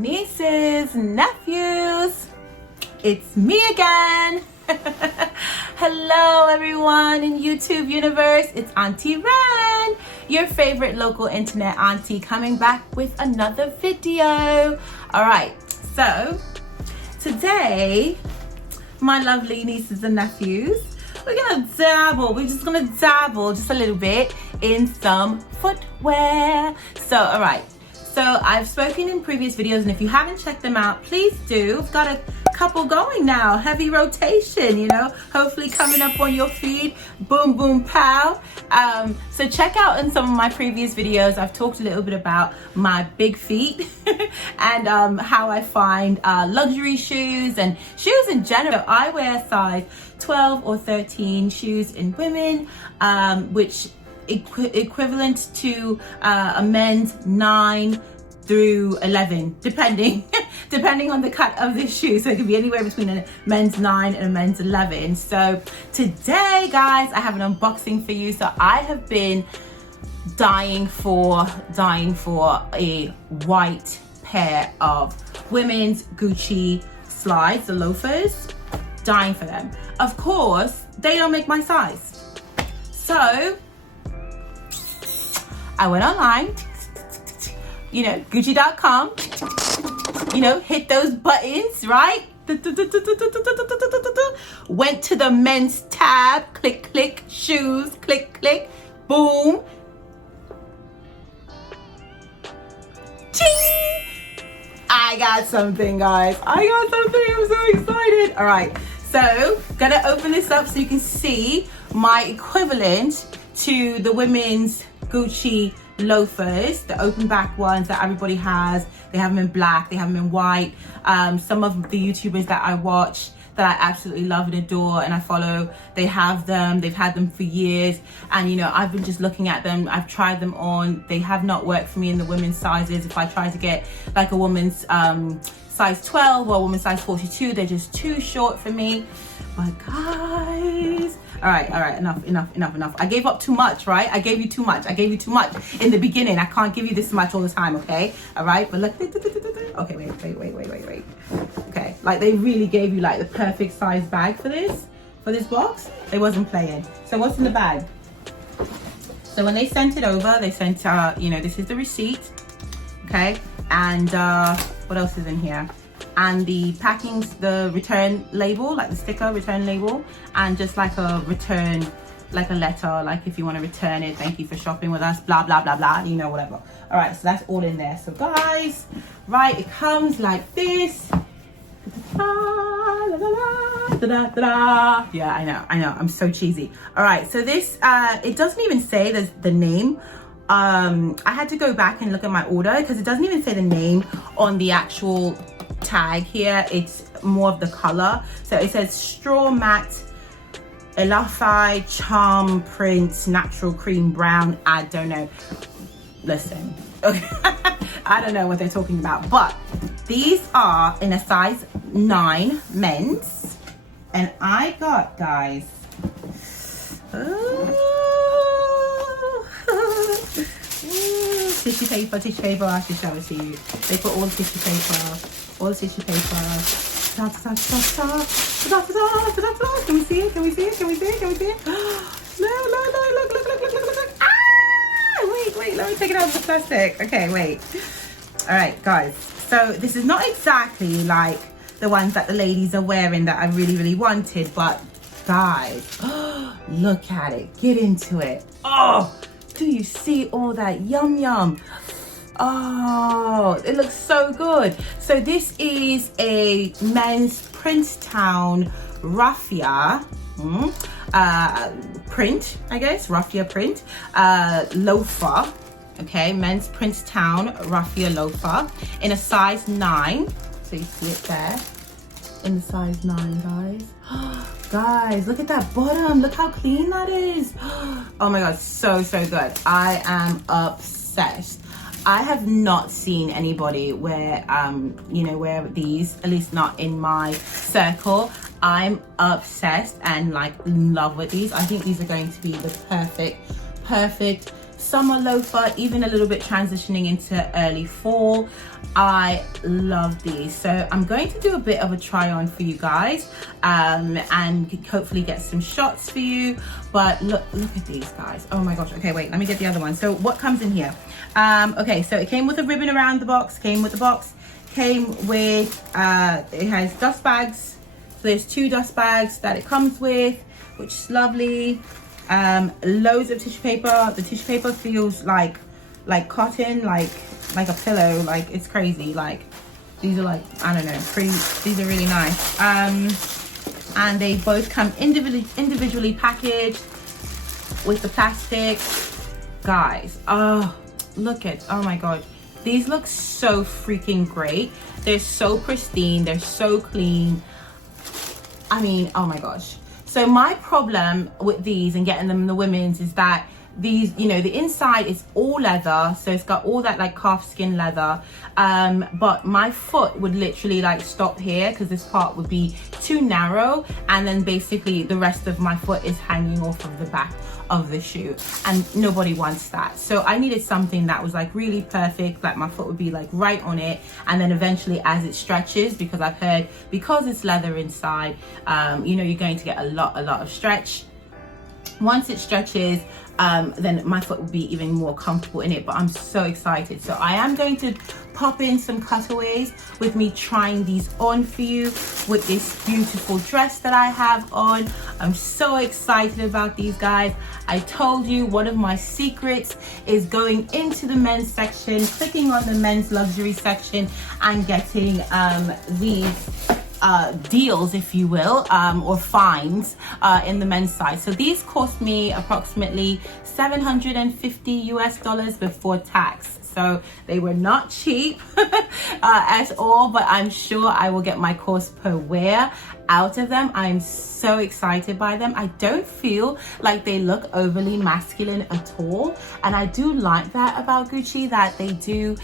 nieces, nephews, it's me again. Hello everyone in YouTube universe, it's Auntie Ren, your favorite local internet auntie, coming back with another video. Alright, so today, my lovely nieces and nephews, we're just gonna dabble just a little bit in some footwear. So alright, so I've spoken in previous videos, and if you haven't checked them out, please do. I've got a couple going now, heavy rotation, you know, hopefully coming up on your feed, boom boom pow. So check out in some of my previous videos, I've talked a little bit about my big feet and how I find luxury shoes and shoes in general. I wear size 12 or 13 shoes in women, which equivalent to a men's 9 through 11, depending on the cut of the shoe. So it could be anywhere between a men's 9 and a men's 11. So today, guys, I have an unboxing for you. So I have been dying for a white pair of women's Gucci slides, the loafers. Dying for them. Of course, they don't make my size. So I went online, you know, Gucci.com, you know, hit those buttons, right? Went to the men's tab, click, click, shoes, click, click, boom. Ching! I got something, guys. I got something. I'm so excited. All right, so gonna open this up so you can see my equivalent to the women's Gucci loafers, the open back ones that everybody has. They have them in black, they have them in white. Some of the YouTubers that I watch that I absolutely love and adore and I follow, they have them, they've had them for years, and you know, I've been just looking at them, I've tried them on, they have not worked for me in the women's sizes. If I try to get like a woman's size 12 or a woman's size 42, they're just too short for me. But guys, all right, enough. I gave up too much, right? I gave you too much in the beginning. I can't give you this much all the time, okay? All right, but look, okay, wait. Okay, like they really gave you like the perfect size bag for this box. They wasn't playing. So what's in the bag? So when they sent it over, they sent, you know, this is the receipt, okay? And what else is in here? And the packings, the return label, like the sticker return label, and just like a return, like a letter, like if you want to return it, thank you for shopping with us, blah blah blah blah, you know, whatever. All right, so that's all in there. So guys, right, it comes like this. Yeah, I know, I'm so cheesy. All right, so this it doesn't even say the name. I had to go back and look at my order because it doesn't even say the name on the actual tag here. It's more of the color. So it says straw matte elafai charm print natural cream brown. I don't know, listen, okay. I don't know what they're talking about, but these are in a size 9 men's, and I got, guys, tissue paper, I should show it to you. They put all the tissue paper. Can we see it? Look. Ah! Wait, let me take it out of the plastic. Okay, wait. All right, guys. So this is not exactly like the ones that the ladies are wearing that I really wanted, but guys, look at it. Get into it. Oh, do you see all that yum? Oh, it looks so good. So this is a men's Princetown Raffia print, I guess, Raffia print loafer. Okay, men's Princetown Raffia loafer in a size 9. So you see it there in the size 9, guys. Guys, look at that bottom. Look how clean that is. Oh my god, so good. I am obsessed. I have not seen anybody wear wear these, at least not in my circle. I'm obsessed and like in love with these. I think these are going to be the perfect summer loafer, even a little bit transitioning into early fall. I love these. So I'm going to do a bit of a try on for you guys, and hopefully get some shots for you. But look at these guys. Oh my gosh. Okay, wait, let me get the other one. So what comes in here? Okay, so it came with a ribbon around the box, came with it has dust bags. So there's 2 dust bags that it comes with, which is lovely. Loads of tissue paper. The tissue paper feels like cotton, like a pillow. Like, it's crazy. Like, these are like, I don't know, pretty. These are really nice. And they both come individually packaged with the plastic. Guys, oh my god, these look so freaking great. They're so pristine, they're so clean. I mean, oh my gosh. So my problem with these and getting them in the women's is that these, you know, the inside is all leather, so it's got all that like calf skin leather, but my foot would literally like stop here because this part would be too narrow, and then basically the rest of my foot is hanging off of the back of the shoe, and nobody wants that. So I needed something that was like really perfect, like my foot would be like right on it, and then eventually as it stretches, because I've heard because it's leather inside, you know, you're going to get a lot of stretch. Once it stretches, then my foot will be even more comfortable in it. But I'm so excited. So I am going to pop in some cutaways with me trying these on for you with this beautiful dress that I have on. I'm so excited about these, guys. I told you one of my secrets is going into the men's section, clicking on the men's luxury section, and getting these deals, if you will, or finds in the men's side. So these cost me approximately $750 before tax. So they were not cheap at all, but I'm sure I will get my cost per wear out of them. I'm so excited by them. I don't feel like they look overly masculine at all, and I do like that about Gucci, that they do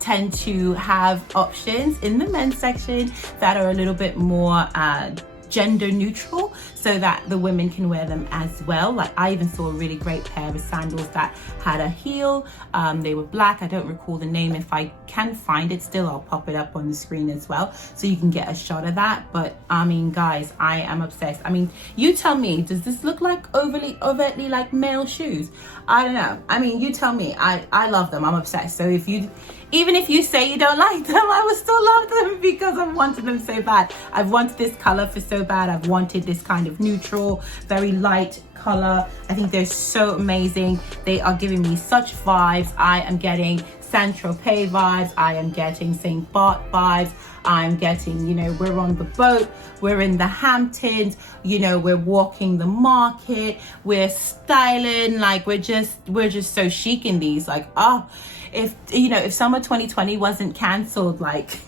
tend to have options in the men's section that are a little bit more gender neutral, so that the women can wear them as well. Like, I even saw a really great pair of sandals that had a heel. They were black. I don't recall the name. If I can find it still, I'll pop it up on the screen as well, so you can get a shot of that. But I mean, guys, I am obsessed. I mean, you tell me, does this look like overtly like male shoes? I don't know. I mean, you tell me. I love them. I'm obsessed. So even if you say you don't like them, I will still love them because I've wanted them so bad. I've wanted this color for so bad. I've wanted this kind of neutral, very light color. I think they're so amazing. They are giving me such vibes. I am getting Saint-Tropez vibes. I am getting St. Bart vibes. I'm getting, you know, we're on the boat, we're in the Hamptons, you know, we're walking the market, we're styling, like we're just so chic in these. Like, oh, if summer 2020 wasn't cancelled, like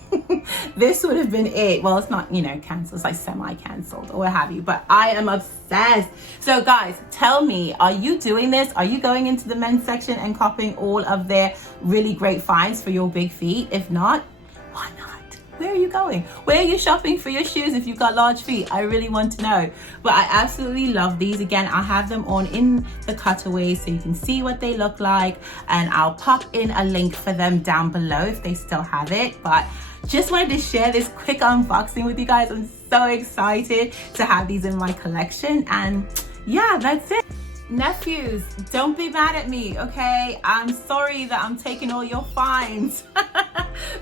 this would have been it. Well, it's not, you know, cancelled, it's like semi-cancelled or what have you, but I am obsessed. So guys, tell me, are you doing this? Are you going into the men's section and copying all of their really great finds for your big feet? If not, why not? Where are you going? Where are you shopping for your shoes if you've got large feet? I really want to know. But I absolutely love these. Again, I'll have them on in the cutaways so you can see what they look like, and I'll pop in a link for them down below if they still have it. But just wanted to share this quick unboxing with you guys. I'm so excited to have these in my collection, and yeah, that's it. Nephews, don't be mad at me, okay? I'm sorry that I'm taking all your finds.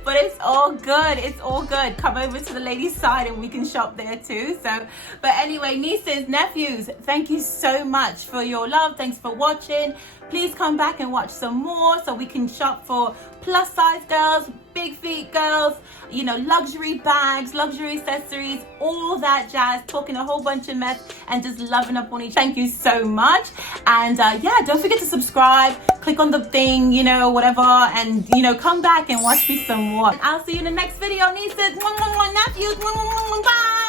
But it's all good. It's all good. Come over to the ladies' side and we can shop there too. So, but anyway, nieces, nephews, thank you so much for your love. Thanks for watching. Please come back and watch some more so we can shop for plus size girls, big feet girls, you know, luxury bags, luxury accessories, all that jazz, talking a whole bunch of mess and just loving up on each. Thank you so much. And yeah, don't forget to subscribe, click on the thing, you know, whatever, and you know, come back and watch me some more. I'll see you in the next video, nieces, nephews, bye.